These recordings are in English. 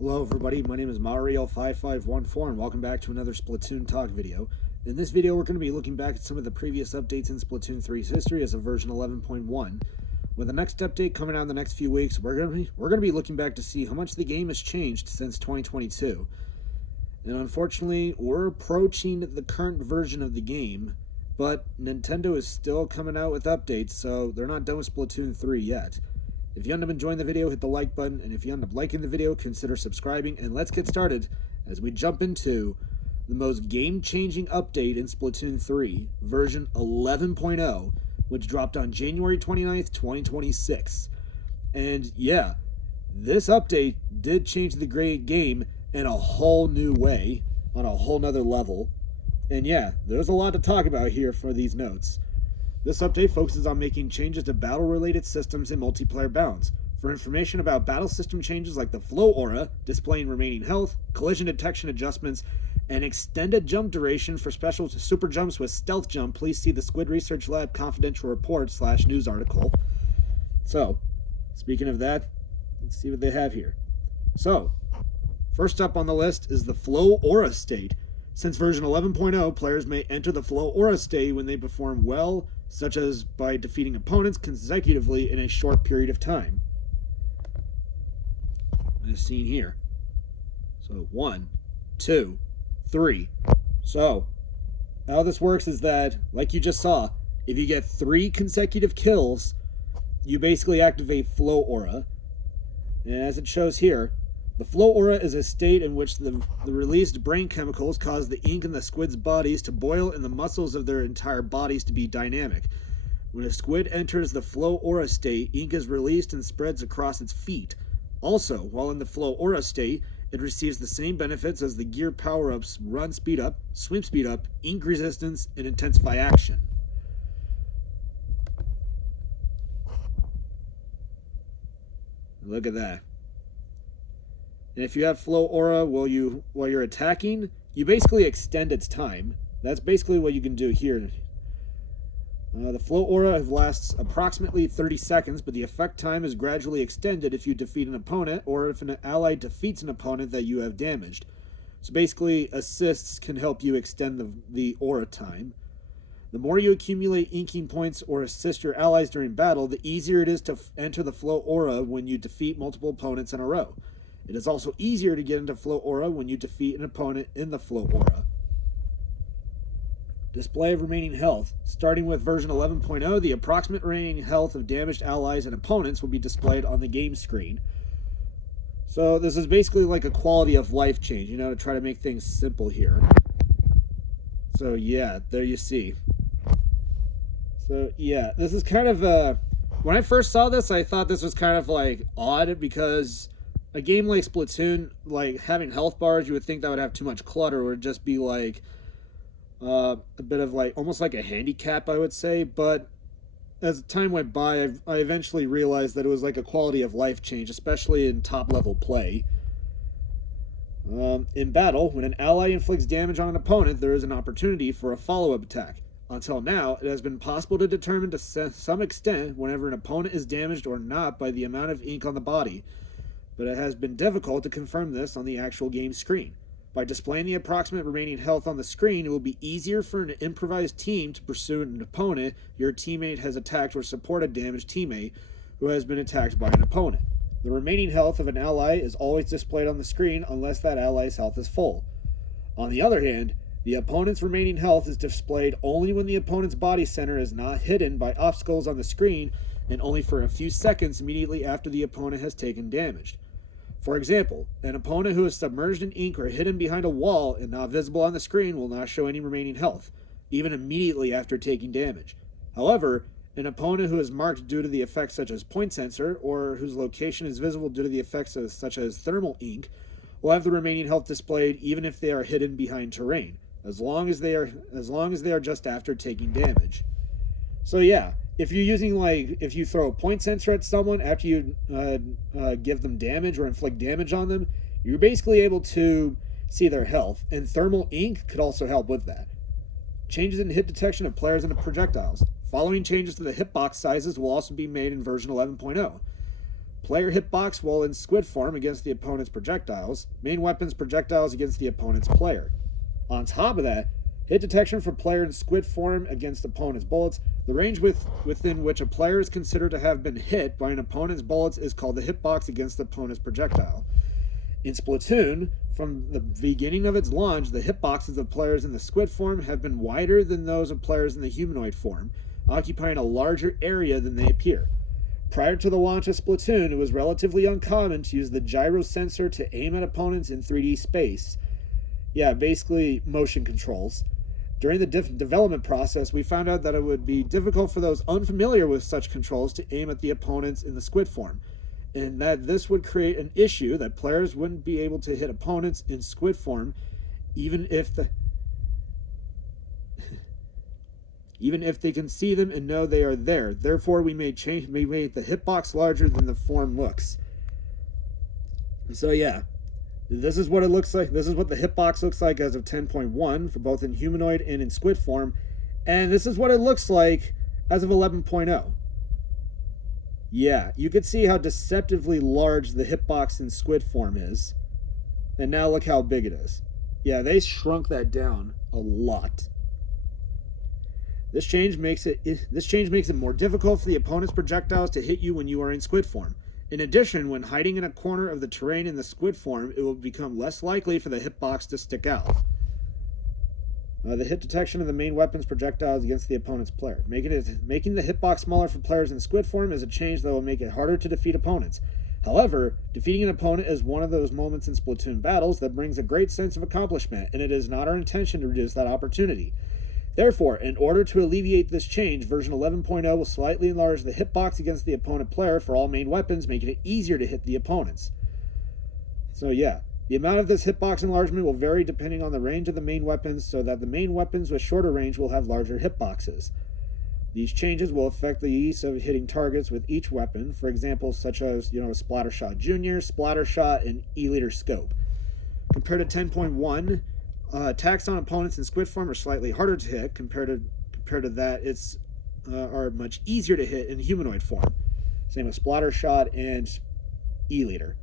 Hello everybody, my name is Mario5514 and welcome back to another Splatoon Talk video. In this video we're going to be looking back at some of the previous updates in Splatoon 3's history as of version 11.1. With the next update coming out in the next few weeks, we're going to be looking back to see how much the game has changed since 2022. And unfortunately, we're approaching the current version of the game, but Nintendo is still coming out with updates, so they're not done with Splatoon 3 yet. If you end up enjoying the video, hit the like button, and if you end up liking the video, consider subscribing, and let's get started as we jump into the most game-changing update in Splatoon 3, version 11.0, which dropped on January 29th, 2026. And yeah, this update did change the great game in a whole new way, on a whole nother level. And yeah, there's a lot to talk about here for these notes. This update focuses on making changes to battle-related systems and multiplayer balance. For information about battle system changes like the flow aura, displaying remaining health, collision detection adjustments, and extended jump duration for special super jumps with stealth jump, please see the Squid Research Lab confidential report / news article. So, speaking of that, let's see what they have here. So, first up on the list is the flow aura state. Since version 11.0, players may enter the flow aura state when they perform well, such as by defeating opponents consecutively in a short period of time. As seen here. So 1, 2, 3. So how this works is that, like you just saw, if you get 3 consecutive kills, you basically activate flow aura. And as it shows here, the flow aura is a state in which the released brain chemicals cause the ink in the squid's bodies to boil and the muscles of their entire bodies to be dynamic. When a squid enters the flow aura state, ink is released and spreads across its feet. Also, while in the flow aura state, it receives the same benefits as the gear power-ups run speed up, swim speed up, ink resistance, and intensify action. Look at that. And if you have flow aura while you're attacking, you basically extend its time. That's basically what you can do here. The flow aura lasts approximately 30 seconds, but the effect time is gradually extended if you defeat an opponent or if an ally defeats an opponent that you have damaged. So basically, assists can help you extend the aura time. The more you accumulate inking points or assist your allies during battle, the easier it is to enter the flow aura when you defeat multiple opponents in a row. It is also easier to get into flow aura when you defeat an opponent in the flow aura. Display of remaining health. Starting with version 11.0, the approximate remaining health of damaged allies and opponents will be displayed on the game screen. So this is basically like a quality of life change, to try to make things simple here. So yeah, there you see. So yeah, this is kind of when I first saw this, I thought this was kind of like odd because a game like Splatoon, like having health bars, you would think that would have too much clutter, or would just be like a bit of like almost like a handicap, I would say. But as time went by, I eventually realized that it was like a quality of life change, especially in top level play. In battle, when an ally inflicts damage on an opponent, there is an opportunity for a follow-up attack. Until now, it has been possible to determine to some extent whenever an opponent is damaged or not by the amount of ink on the body, but it has been difficult to confirm this on the actual game screen. By displaying the approximate remaining health on the screen, it will be easier for an improvised team to pursue an opponent your teammate has attacked or support a damaged teammate who has been attacked by an opponent. The remaining health of an ally is always displayed on the screen unless that ally's health is full. On the other hand, the opponent's remaining health is displayed only when the opponent's body center is not hidden by obstacles on the screen and only for a few seconds immediately after the opponent has taken damage. For example, an opponent who is submerged in ink or hidden behind a wall and not visible on the screen will not show any remaining health, even immediately after taking damage. However, an opponent who is marked due to the effects such as point sensor, or whose location is visible due to the effects such as thermal ink, will have the remaining health displayed even if they are hidden behind terrain, as long as they are just after taking damage. So yeah, if you're using if you throw a point sensor at someone after you give them damage or inflict damage on them, you're basically able to see their health, and thermal ink could also help with that. Changes in hit detection of players and projectiles. Following changes to the hitbox sizes will also be made in version 11.0. Player hitbox while in squid form against the opponent's projectiles. Main weapons projectiles against the opponent's player. On top of that, hit detection for player in squid form against opponent's bullets. The range within which a player is considered to have been hit by an opponent's bullets is called the hitbox against the opponent's projectile. In Splatoon, from the beginning of its launch, the hitboxes of players in the squid form have been wider than those of players in the humanoid form, occupying a larger area than they appear. Prior to the launch of Splatoon, it was relatively uncommon to use the gyro sensor to aim at opponents in 3D space. Yeah, basically motion controls. During the development process, we found out that it would be difficult for those unfamiliar with such controls to aim at the opponents in the squid form, and that this would create an issue that players wouldn't be able to hit opponents in squid form even if they can see them and know they are there. Therefore, we made the hitbox larger than the form looks. So yeah, this is what it looks like. This is what the hitbox looks like as of 10.1 for both in humanoid and in squid form. And this is what it looks like as of 11.0. Yeah, you could see how deceptively large the hitbox in squid form is. And now look how big it is. Yeah, they shrunk that down a lot. This change makes it more difficult for the opponent's projectiles to hit you when you are in squid form. In addition, when hiding in a corner of the terrain in the squid form, it will become less likely for the hitbox to stick out. The hit detection of the main weapon's projectiles against the opponent's player. Making the hitbox smaller for players in squid form is a change that will make it harder to defeat opponents. However, defeating an opponent is one of those moments in Splatoon battles that brings a great sense of accomplishment, and it is not our intention to reduce that opportunity. Therefore, in order to alleviate this change, version 11.0 will slightly enlarge the hitbox against the opponent player for all main weapons, making it easier to hit the opponents. So yeah, the amount of this hitbox enlargement will vary depending on the range of the main weapons, so that the main weapons with shorter range will have larger hitboxes. These changes will affect the ease of hitting targets with each weapon, for example, such as, Splattershot Jr., Splattershot, and E-Liter Scope. Compared to 10.1, attacks on opponents in squid form are slightly harder to hit. Compared to that, it's are much easier to hit in humanoid form. Same with Splattershot and E-Liter.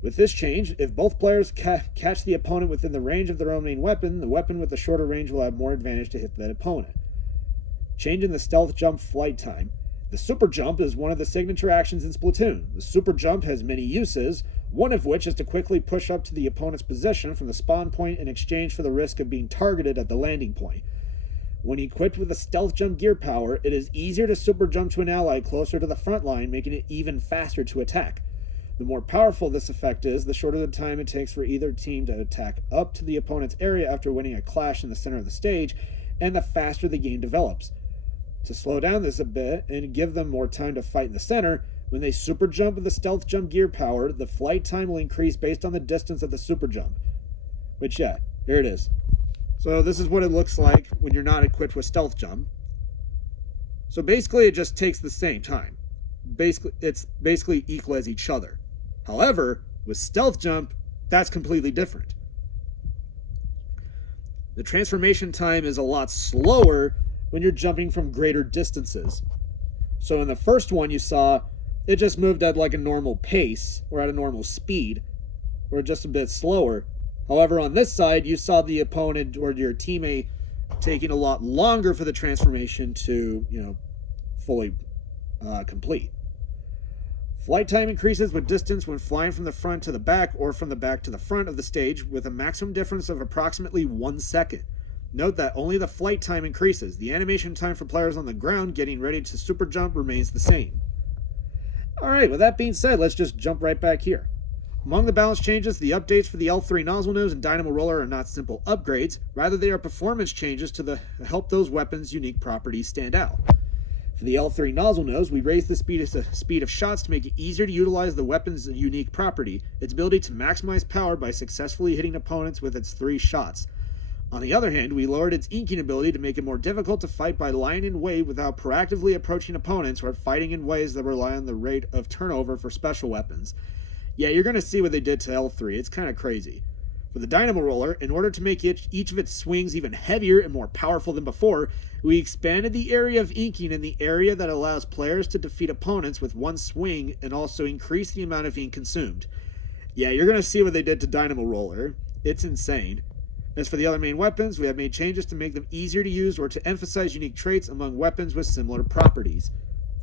With this change, if both players catch the opponent within the range of their own main weapon, the weapon with the shorter range will have more advantage to hit that opponent. Change in the stealth jump flight time. The super jump is one of the signature actions in Splatoon. The super jump has many uses, one of which is to quickly push up to the opponent's position from the spawn point in exchange for the risk of being targeted at the landing point. When equipped with the stealth jump gear power, it is easier to super jump to an ally closer to the front line, making it even faster to attack. The more powerful this effect is, the shorter the time it takes for either team to attack up to the opponent's area after winning a clash in the center of the stage, and the faster the game develops. To slow down this a bit and give them more time to fight in the center, when they super jump with the stealth jump gear power, the flight time will increase based on the distance of the super jump. Which, yeah, here it is. So this is what it looks like when you're not equipped with stealth jump. So basically it just takes the same time. It's basically equal as each other. However, with stealth jump, that's completely different. The transformation time is a lot slower when you're jumping from greater distances. So in the first one you saw, it just moved at like a normal pace, or at a normal speed, or just a bit slower. However, on this side, you saw the opponent or your teammate taking a lot longer for the transformation to, fully complete. Flight time increases with distance when flying from the front to the back or from the back to the front of the stage, with a maximum difference of approximately 1 second. Note that only the flight time increases. The animation time for players on the ground getting ready to super jump remains the same. Alright, with that being said, let's just jump right back here. Among the balance changes, the updates for the L3 nozzle nose and dynamo roller are not simple upgrades, rather they are performance changes to help those weapons' unique properties stand out. For the L3 nozzle nose, we raised the speed of shots to make it easier to utilize the weapon's unique property, its ability to maximize power by successfully hitting opponents with its 3 shots. On the other hand, we lowered its inking ability to make it more difficult to fight by lying in wait without proactively approaching opponents or fighting in ways that rely on the rate of turnover for special weapons. Yeah, you're going to see what they did to L3. It's kind of crazy. For the Dynamo Roller, in order to make each of its swings even heavier and more powerful than before, we expanded the area of inking in the area that allows players to defeat opponents with one swing and also increase the amount of ink consumed. Yeah, you're going to see what they did to Dynamo Roller. It's insane. As for the other main weapons, we have made changes to make them easier to use or to emphasize unique traits among weapons with similar properties.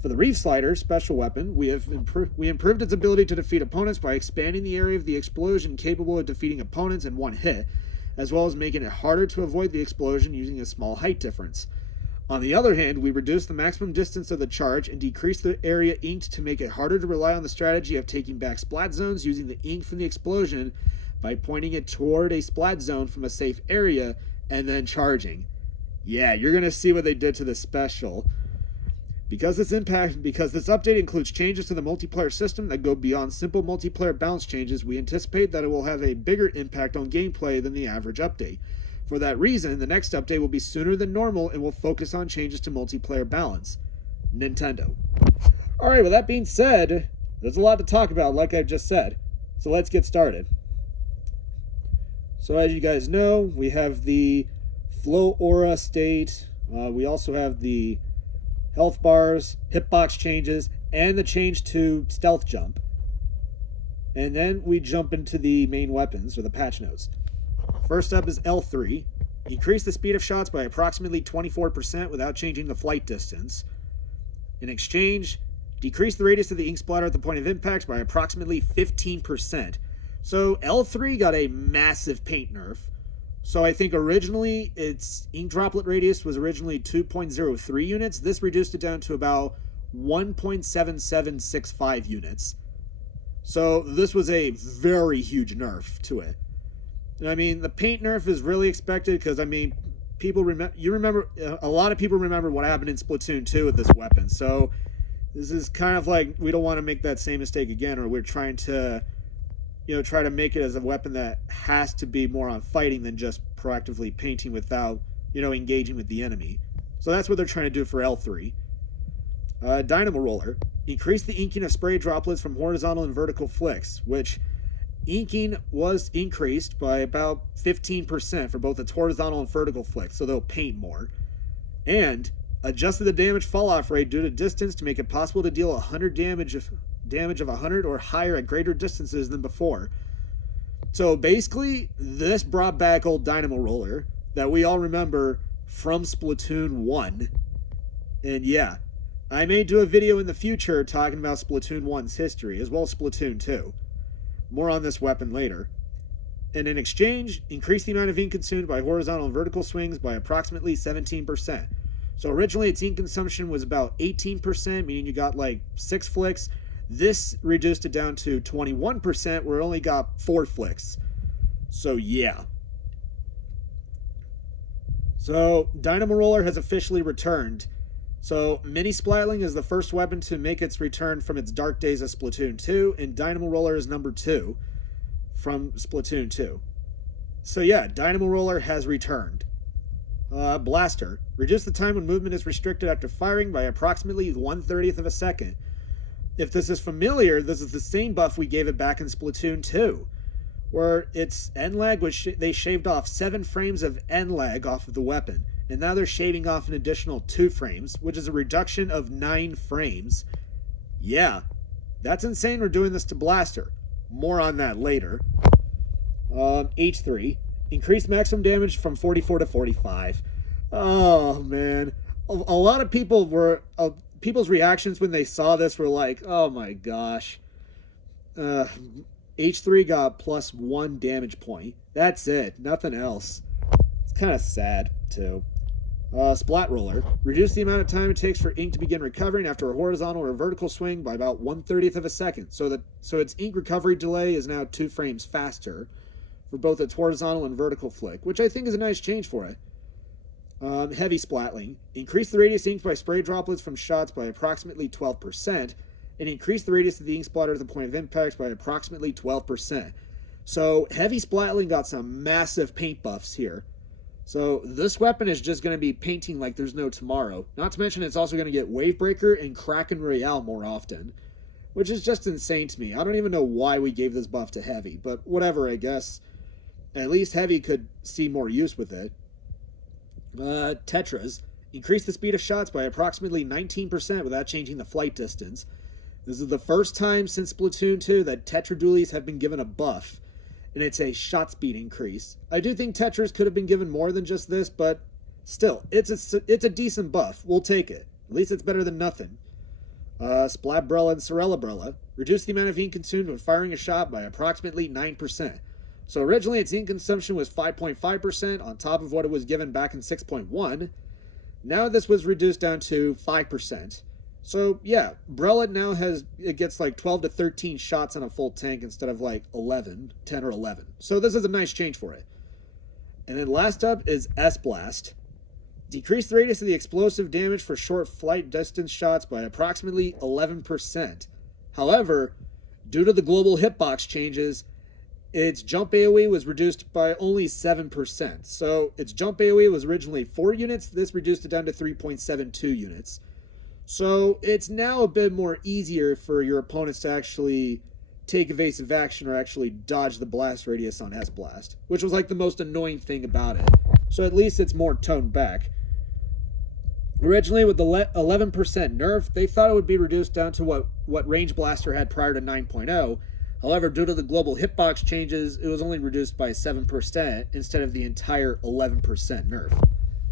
For the Reef Slider, special weapon, we improved its ability to defeat opponents by expanding the area of the explosion capable of defeating opponents in one hit, as well as making it harder to avoid the explosion using a small height difference. On the other hand, we reduced the maximum distance of the charge and decreased the area inked to make it harder to rely on the strategy of taking back splat zones using the ink from the explosion by pointing it toward a splat zone from a safe area and then charging. Yeah, you're going to see what they did to this special. Because this update includes changes to the multiplayer system that go beyond simple multiplayer balance changes, we anticipate that it will have a bigger impact on gameplay than the average update. For that reason, the next update will be sooner than normal and will focus on changes to multiplayer balance. Nintendo. Alright, with that being said, there's a lot to talk about, like I've just said. So let's get started. So as you guys know, we have the Flow Aura state. We also have the health bars, hitbox changes, and the change to stealth jump. And then we jump into the main weapons, or the patch notes. First up is L3. Increase the speed of shots by approximately 24% without changing the flight distance. In exchange, decrease the radius of the ink splatter at the point of impact by approximately 15%. So L3 got a massive paint nerf. So I think originally its ink droplet radius was originally 2.03 units. This reduced it down to about 1.7765 units. So this was a very huge nerf to it. And I mean, the paint nerf is really expected because, I mean, a lot of people remember what happened in Splatoon 2 with this weapon. So this is kind of like, we don't want to make that same mistake again, or we're trying to try to make it as a weapon that has to be more on fighting than just proactively painting without, engaging with the enemy. So that's what they're trying to do for L3. Dynamo Roller. Increase the inking of spray droplets from horizontal and vertical flicks, which inking was increased by about 15% for both its horizontal and vertical flicks, so they'll paint more. And adjusted the damage fall-off rate due to distance to make it possible to deal 100 damage of 100 or higher at greater distances than before. So basically, this brought back old Dynamo Roller that we all remember from Splatoon 1. And yeah, I may do a video in the future talking about Splatoon 1's history, as well as Splatoon 2. More on this weapon later. And in exchange, increase the amount of ink consumed by horizontal and vertical swings by approximately 17%. So originally its ink consumption was about 18%, meaning you got like 6 flicks. This reduced it down to 21%, where it only got 4 flicks. So yeah. So Dynamo Roller has officially returned. So Mini Splatling is the first weapon to make its return from its dark days of Splatoon 2, and Dynamo Roller is number 2 from Splatoon 2. So yeah, Dynamo Roller has returned. Blaster. Reduce the time when movement is restricted after firing by approximately 1/30th of a second. If this is familiar, this is the same buff we gave it back in Splatoon 2, where its end lag was they shaved off 7 frames of end lag off of the weapon, and now they're shaving off an additional 2 frames, which is a reduction of 9 frames. Yeah, that's insane. We're doing this to Blaster. More on that later. H3. Increase maximum damage from 44 to 45. Oh, man. A lot of people were... people's reactions when they saw this were like, oh my gosh. H3 got plus 1 damage point. That's it. Nothing else. It's kind of sad, too. Splat Roller. Reduce the amount of time it takes for ink to begin recovering after a horizontal or vertical swing by about 1/30th of a second. So its ink recovery delay is now 2 frames faster for both its horizontal and vertical flick, which I think is a nice change for it. Heavy Splatling. Increase the radius inked by spray droplets from shots by approximately 12%, and increase the radius of the ink splatter at the point of impact by approximately 12%. So Heavy Splatling got some massive paint buffs here. So this weapon is just going to be painting like there's no tomorrow. Not to mention it's also going to get Wavebreaker and Kraken Royale more often, which is just insane to me. I don't even know why we gave this buff to Heavy, but whatever, I guess. At least Heavy could see more use with it. Tetras increase the speed of shots by approximately 19% without changing the flight distance. This is the first time since Splatoon 2 that Tetra dualies have been given a buff, and it's a shot speed increase. I do think Tetras could have been given more than just this, but still, it's a decent buff. We'll take it. At least it's better than nothing. Splatbrella and Cerellabrella reduce the amount of ink consumed when firing a shot by approximately 9%. So originally its ink consumption was 5.5% on top of what it was given back in 6.1. Now this was reduced down to 5%. So yeah, Brella now gets like 12 to 13 shots on a full tank instead of like 10 or 11. So this is a nice change for it. And then last up is S-Blast. Decrease the radius of the explosive damage for short flight distance shots by approximately 11%. However, due to the global hitbox changes, its jump AoE was reduced by only 7%. So its jump AoE was originally 4 units. This reduced it down to 3.72 units. So it's now a bit more easier for your opponents to actually take evasive action or actually dodge the blast radius on S-Blast, which was like the most annoying thing about it. So at least it's more toned back. Originally, with the 11% nerf, they thought it would be reduced down to what Range Blaster had prior to 9.0. However, due to the global hitbox changes, it was only reduced by 7% instead of the entire 11% nerf.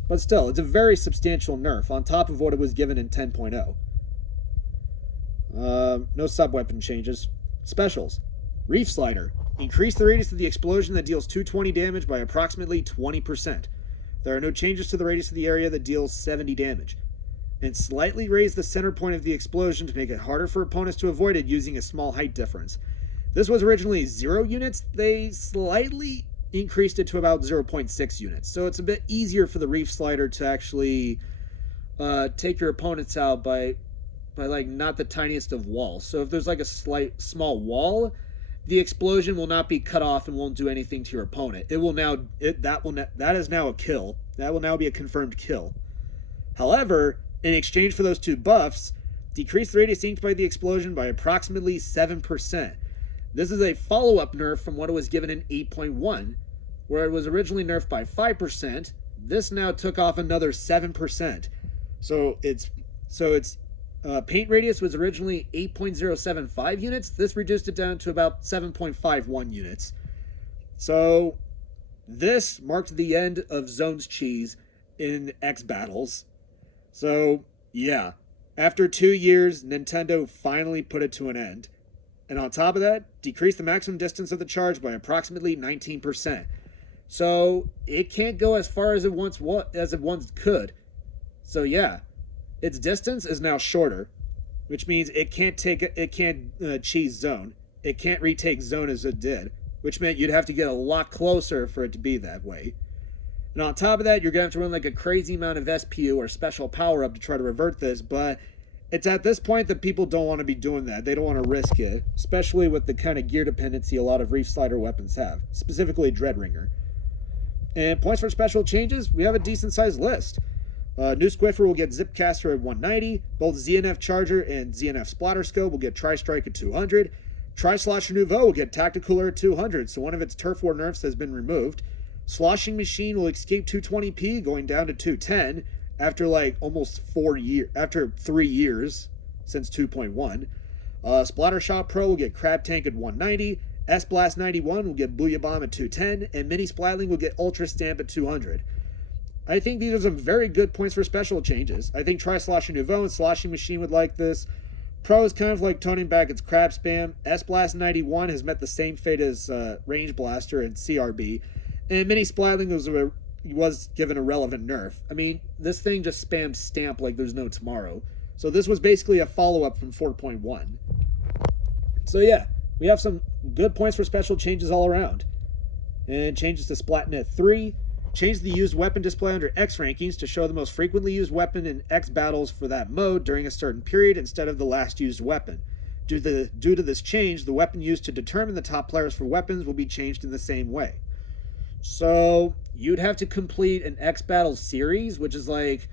But still, it's a very substantial nerf on top of what it was given in 10.0. No sub-weapon changes. Specials. Reef Slider. Increase the radius of the explosion that deals 220 damage by approximately 20%. There are no changes to the radius of the area that deals 70 damage. And slightly raise the center point of the explosion to make it harder for opponents to avoid it using a small height difference. This was originally 0 units. They slightly increased it to about 0.6 units. So it's a bit easier for the Reef Slider to actually take your opponents out by like not the tiniest of walls. So if there's like a small wall, the explosion will not be cut off and won't do anything to your opponent. That is now a kill. That will now be a confirmed kill. However, in exchange for those two buffs, decrease the radius inked by the explosion by approximately 7%. This is a follow-up nerf from what it was given in 8.1, where it was originally nerfed by 5%. This now took off another 7%. So its paint radius was originally 8.075 units. This reduced it down to about 7.51 units. So this marked the end of Zone's Cheese in X Battles. So yeah, after 2 years, Nintendo finally put it to an end. And on top of that, decrease the maximum distance of the charge by approximately 19%. So it can't go as far as it once could. So yeah, its distance is now shorter, which means it can't cheese Zone. It can't retake Zone as it did, which meant you'd have to get a lot closer for it to be that way. And on top of that, you're gonna have to run like a crazy amount of SPU or special power up to try to revert this, but it's at this point that people don't want to be doing that. They don't want to risk it, especially with the kind of gear dependency a lot of Reef Slider weapons have, specifically Dreadringer. And points for special changes, we have a decent-sized list. New Squiffer will get Zipcaster at 190. Both ZNF Charger and ZNF Splatter Scope will get Tri-Strike at 200. Tri-Slosher Nouveau will get Tacticooler at 200, so one of its Turf War nerfs has been removed. Sloshing Machine will escape 220p, going down to 210. After like almost 3 years since 2.1. Splattershot Pro will get Crab Tank at 190. S-Blast 91 will get Booyah Bomb at 210. And Mini Splatling will get Ultra Stamp at 200. I think these are some very good points for special changes. I think Tri-Slosher Nouveau and Sloshing Machine would like this. Pro is kind of like toning back its crab spam. S-Blast 91 has met the same fate as Range Blaster and CRB. And Mini Splatling was given a relevant nerf. I mean, this thing just spammed Stamp like there's no tomorrow. So this was basically a follow-up from 4.1. So yeah, we have some good points for special changes all around. And changes to Splatnet 3. Change the used weapon display under X rankings to show the most frequently used weapon in X battles for that mode during a certain period instead of the last used weapon. Due to this change, the weapon used to determine the top players for weapons will be changed in the same way. So you'd have to complete an X Battles series, which is like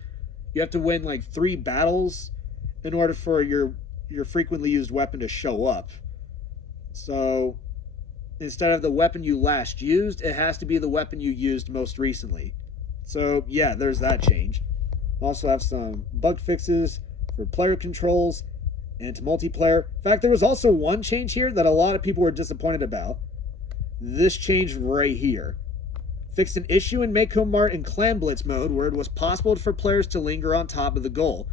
you have to win like 3 battles in order for your frequently used weapon to show up. So instead of the weapon you last used, it has to be the weapon you used most recently. So yeah, there's that change. Also have some bug fixes for player controls and to multiplayer. In fact, there was also one change here that a lot of people were disappointed about. This change right here. Fixed an issue in Mako Mart in Clan Blitz mode where it was possible for players to linger on top of the goal.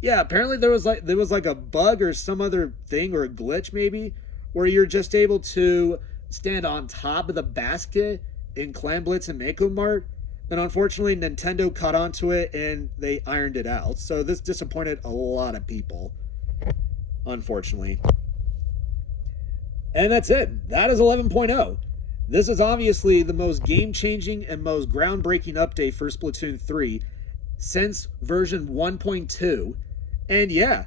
Yeah, apparently there was like a bug or some other thing or a glitch maybe where you're just able to stand on top of the basket in Clan Blitz and Mako Mart. And unfortunately, Nintendo caught onto it and they ironed it out. So this disappointed a lot of people, unfortunately. And that's it. That is 11.0. This is obviously the most game-changing and most groundbreaking update for Splatoon 3 since version 1.2. And yeah,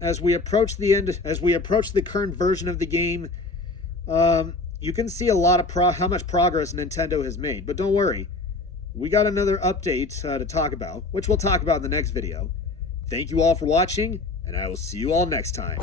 as we approach the current version of the game, you can see a lot of how much progress Nintendo has made. But don't worry, we got another update to talk about, which we'll talk about in the next video. Thank you all for watching, and I will see you all next time.